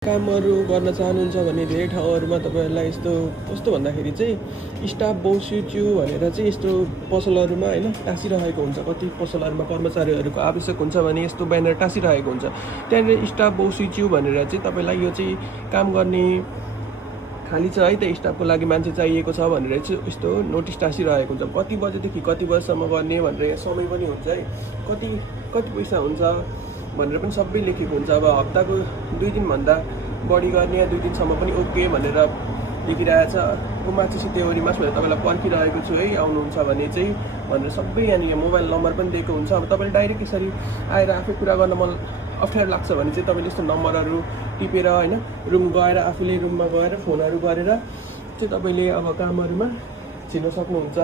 कामहरू गर्न चाहनुहुन्छ भने धेरै ठाउँहरूमा तपाईँहरूलाई यस्तो कस्तो भन्दाखेरि चाहिँ स्टाफ बसिच्यु भनेर चाहिँ यस्तो पसलहरूमा होइन टाँसिरहेको हुन्छ। कति पसलहरूमा कर्मचारीहरूको आवश्यक हुन्छ भने यस्तो ब्यानर टाँसिरहेको हुन्छ। त्यहाँनिर स्टाफ बसिच्यु भनेर चाहिँ तपाईँलाई यो चाहिँ काम गर्ने खाली छ है, त स्टाफको लागि मान्छे चाहिएको छ भनेर चाहिँ यस्तो नोटिस टाँसिरहेको हुन्छ। कति बजेदेखि कति बजेसम्म गर्ने भनेर समय पनि हुन्छ है, कति पैसा हुन्छ भनेर पनि सबै लेखेको हुन्छ। अब हप्ताको 2 दिनभन्दा बढी गर्ने या 2 दिनसम्म पनि ओके भनेर लेखिरहेछ। माछी सितेवरीमा भनेर तपाईँलाई पर्खिरहेको छु है, आउनुहुन्छ भने चाहिँ भनेर सबै यहाँनिर मोबाइल नम्बर पनि दिएको हुन्छ। अब तपाईँले डाइरेक्ट यसरी आएर आफै कुरा गर्न मन अप्ठ्यारो लाग्छ भने चाहिँ तपाईँले यस्तो नम्बरहरू टिपेर होइन रुम गएर आफूले रुममा गएर फोनहरू गरेर चाहिँ तपाईँले अब कामहरूमा छिर्न सक्नुहुन्छ।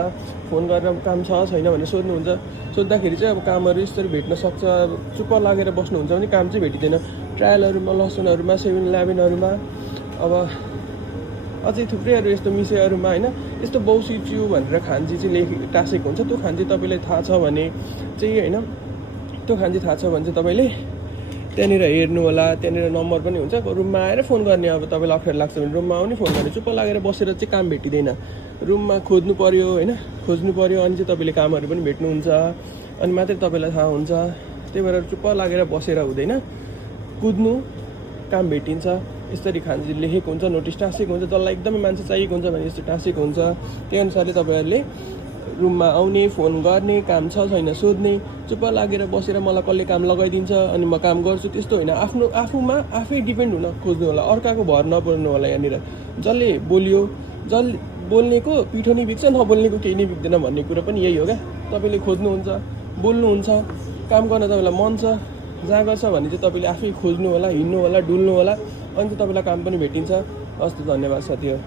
फोन गरेर काम छ छैन भनेर सोध्नुहुन्छ। सोद्धाखेरि चाहिँ अब कामहरू यसरी भेट्न सक्छ। अब चुप्प लागेर बस्नुहुन्छ भने काम चाहिँ भेटिँदैन। ट्रायलहरूमा, लसनहरूमा, 7-11हरूमा, अब अझै थुप्रैहरू यस्तो मिसेहरूमा होइन यस्तो बौसिच्यु भनेर खान्जी चाहिँ टाँसेको हुन्छ। त्यो खान्जी तपाईँलाई थाहा छ भने चाहिँ होइन, त्यो खान्जी थाहा छ भने चाहिँ तपाईँले त्यहाँनिर हेर्नु होला। त्यहाँनिर नम्बर पनि हुन्छ। रुममा आएर फोन गर्ने। अब तपाईँलाई अप्ठ्यारो लाग्छ भने रुममा आउने, फोन गर्ने। चुप्प लागेर बसेर चाहिँ काम भेटिँदैन। रुममा खोज्नु पऱ्यो होइन, खोज्नु पऱ्यो अनि चाहिँ तपाईँले कामहरू पनि भेट्नुहुन्छ। अनि मात्रै तपाईँलाई थाहा हुन्छ। त्यही भएर चुप्प लागेर बसेर हुँदैन, कुद्नु, काम भेटिन्छ। यसरी खान्जी लेखेको हुन्छ, नोटिस टाँसेको हुन्छ। जसलाई एकदमै मान्छे चाहिएको हुन्छ भने यस्तो टाँसेको हुन्छ। त्यही अनुसारले तपाईँहरूले रुममा आउने, फोन गर्ने, काम छ छैन सोध्ने। चुप्प लागेर बसेर मलाई कसले काम लगाइदिन्छ अनि म काम गर्छु त्यस्तो होइन। आफूमा आफै डिपेन्ड हुन खोज्नु होला। अर्काको भर नपर्नु होला। यहाँनिर जसले बोल्यो, जसले बोल्नेको पिठो नै बिग्छ, नबोल्नेको केही नै बिग्दैन भन्ने कुरा पनि यही हो क्या। तपाईँले खोज्नुहुन्छ, बोल्नुहुन्छ, काम गर्न तपाईँलाई मन छ, जाँगर छ भने चाहिँ तपाईँले आफै खोज्नु होला, हिँड्नु होला, डुल्नु होला, अनि चाहिँ तपाईँलाई काम पनि भेटिन्छ। हस् त, धन्यवाद साथीहरू।